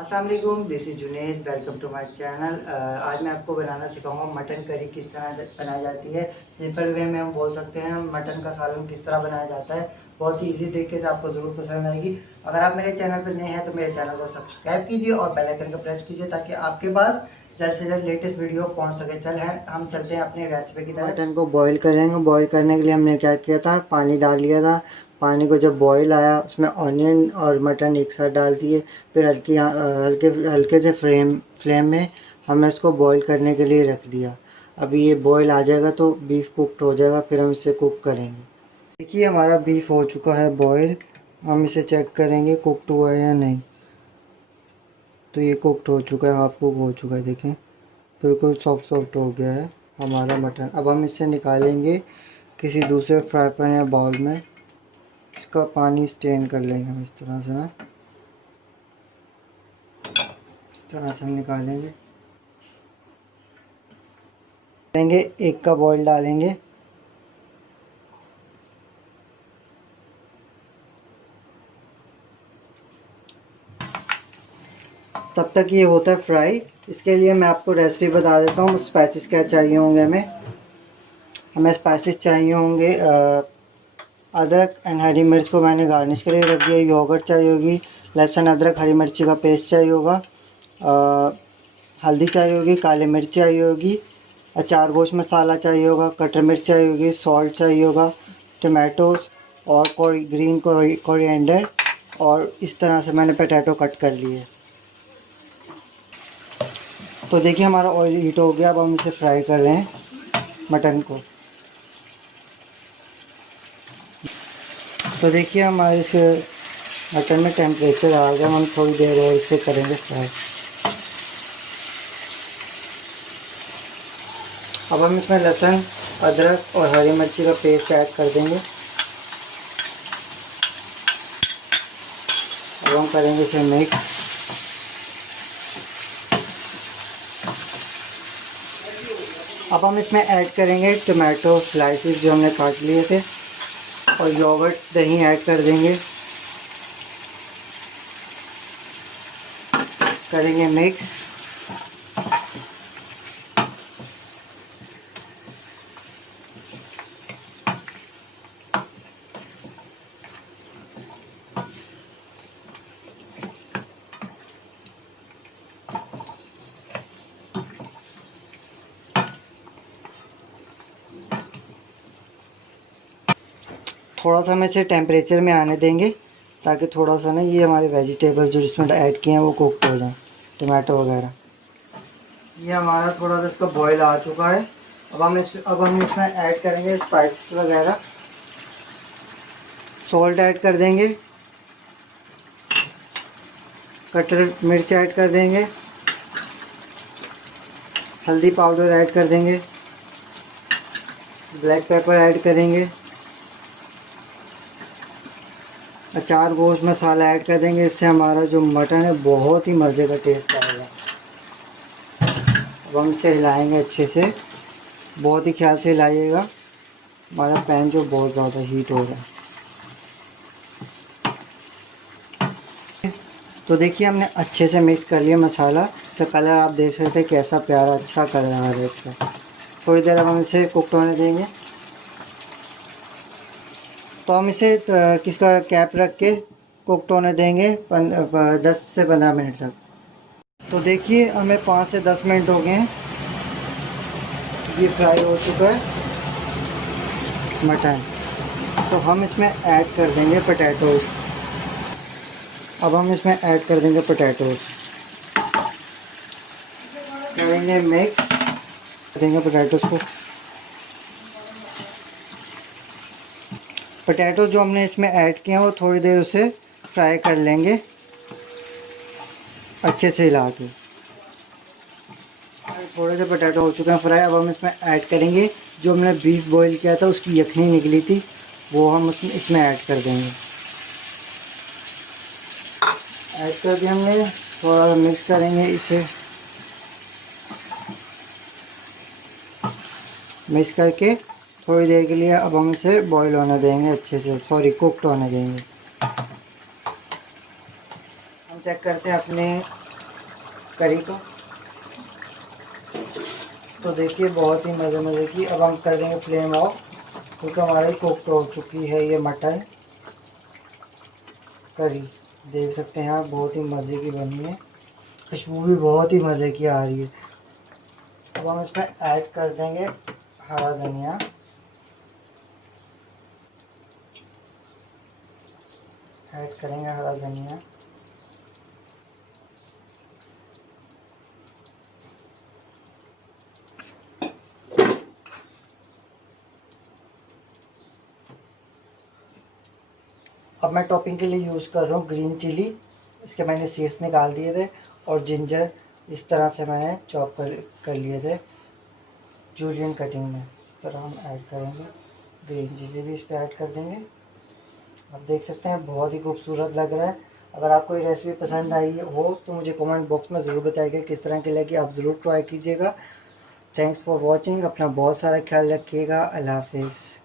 अस्सलाम वालेकुम, this is Junaid. Welcome to my channel. आज मैं आपको बनाना सिखाऊंगा मटन करी किस तरह बनाई जाती है। सिंपल वे में हम बोल सकते हैं मटन का सालन किस तरह बनाया जाता है। बहुत ही इजी तरीके से आपको ज़रूर पसंद आएगी। अगर आप मेरे चैनल पर नए हैं तो मेरे चैनल को सब्सक्राइब कीजिए और बेल आइकन को प्रेस कीजिए ताकि आपके पास जल्द से जल्द लेटेस्ट वीडियो पहुँच सके। हम चलते हैं अपनी रेसिपी की तरफ। मटन को बॉईल करेंगे। बॉईल करने के लिए हमने क्या किया था, पानी डाल लिया था। पानी को जब बॉईल आया उसमें ऑनियन और मटन एक साथ डाल दिए। फिर हल्के से फ्लेम में हमने इसको बॉईल करने के लिए रख दिया। अभी ये बॉईल आ जाएगा तो बीफ कुकड हो जाएगा, फिर हम इसे कुक करेंगे। देखिए हमारा बीफ हो चुका है बॉईल। हम इसे चेक करेंगे कुकड हुआ है या नहीं। तो ये कुकड हो चुका है, हाफ कुक हो चुका है। देखें बिल्कुल सॉफ्ट सॉफ्ट हो गया है हमारा मटन। अब हम इसे निकालेंगे किसी दूसरे फ्राई पैन या बाउल में। इसका पानी स्टेन कर लेंगे हम इस तरह से ना, इस तरह से हम निकालेंगे। एक कप ऑयल डालेंगे। तब तक ये होता है फ्राई। इसके लिए मैं आपको रेसिपी बता देता हूँ स्पाइसेस क्या चाहिए होंगे। हमें स्पाइसेस चाहिए होंगे अदरक एंड हरी मिर्च को मैंने गार्निश के लिए रख दिया। योगर्ट चाहिए होगी, लहसुन अदरक हरी मिर्ची का पेस्ट चाहिए होगा, हल्दी चाहिए होगी, काली मिर्च चाहिए होगी, अचार गोश्त मसाला चाहिए होगा, कटर मिर्च चाहिए होगी, सॉल्ट चाहिए होगा, टमाटोज और ग्रीन कोरिएंडर। और इस तरह से मैंने पोटैटो कट कर लिए। तो देखिए हमारा ऑयल हीट हो गया। अब हम इसे फ्राई कर रहे हैं मटन को। तो देखिए हमारे इस मटन में टेम्परेचर आ गया। हम थोड़ी देर और इसे करेंगे फ्राई। अब हम इसमें लहसुन अदरक और हरी मिर्ची का पेस्ट ऐड कर देंगे। अब हम करेंगे इसे मिक्स। अब हम इसमें ऐड करेंगे टमाटो स्लाइसेस जो हमने काट लिए थे, और योगर्ट दही ऐड कर देंगे। करेंगे मिक्स। थोड़ा सा हम इसे टेम्परेचर में आने देंगे ताकि थोड़ा सा ना ये हमारे वेजिटेबल जो इसमें ऐड किए हैं वो कुक हो जाए, टमाटो वगैरह। ये हमारा थोड़ा सा इसका बॉईल आ चुका है। अब हम इसमें ऐड करेंगे स्पाइसेस वगैरह। सॉल्ट ऐड कर देंगे, कटर मिर्च ऐड कर देंगे, हल्दी पाउडर ऐड कर देंगे, ब्लैक पेपर ऐड करेंगे, अचार गोश्त मसाला ऐड कर देंगे। इससे हमारा जो मटन है बहुत ही मज़े का टेस्ट आएगा। अब हम इसे हिलाएंगे अच्छे से, बहुत ही ख्याल से हिलाइएगा। हमारा पैन जो बहुत ज़्यादा हीट हो रहा है। तो देखिए हमने अच्छे से मिक्स कर लिया मसाला। इसका कलर आप देख सकते हैं कैसा प्यारा अच्छा कलर आ रहा है इसका। थोड़ी देर अब हम इसे कुक होने देंगे। तो हम इसे किसका कैप रख के कुक होने देंगे 10 से 15 मिनट तक। तो देखिए हमें 5 से 10 मिनट हो गए हैं। ये फ्राई हो चुका है मटन। तो हम इसमें ऐड कर देंगे पोटैटोज़। अब हम इसमें ऐड कर देंगे पोटैटोज़, करेंगे मिक्स, देंगे पोटैटोज़ को। पोटैटो जो हमने इसमें ऐड किए हैं वो थोड़ी देर उसे फ्राई कर लेंगे अच्छे से हिला के। थोड़े से पोटैटो हो चुके हैं फ्राई। अब हम इसमें ऐड करेंगे जो हमने बीफ बॉईल किया था, उसकी यखनी निकली थी, वो हम इसमें ऐड कर देंगे। ऐड कर दिया हमने। थोड़ा मिक्स करेंगे इसे। मिक्स करके थोड़ी देर के लिए अब हम इसे बॉईल होने देंगे अच्छे से, सॉरी कुक्ड होने देंगे। हम चेक करते हैं अपने करी को। तो देखिए बहुत ही मज़े की। अब हम कर देंगे फ्लेम ऑफ, क्योंकि हमारी कुक हो चुकी है ये मटन करी। देख सकते हैं आप, बहुत ही मज़े की बनी है, खुशबू भी बहुत ही मज़े की आ रही है। अब हम इसमें ऐड कर देंगे हरा धनिया, ऐड करेंगे हरा धनिया। अब मैं टॉपिंग के लिए यूज़ कर रहा हूँ ग्रीन चिली। इसके मैंने सीड्स निकाल दिए थे, और जिंजर इस तरह से मैंने चॉप कर लिए थे जूलियन कटिंग में। इस तरह हम ऐड करेंगे, ग्रीन चिली भी इस पर ऐड कर देंगे। आप देख सकते हैं बहुत ही खूबसूरत लग रहा है। अगर आपको ये रेसिपी पसंद आई हो तो मुझे कमेंट बॉक्स में ज़रूर बताइएगा किस तरह की लगी, आप ज़रूर ट्राई कीजिएगा। Thanks for watching. अपना बहुत सारा ख्याल रखिएगा। अल्लाह हाफिज़।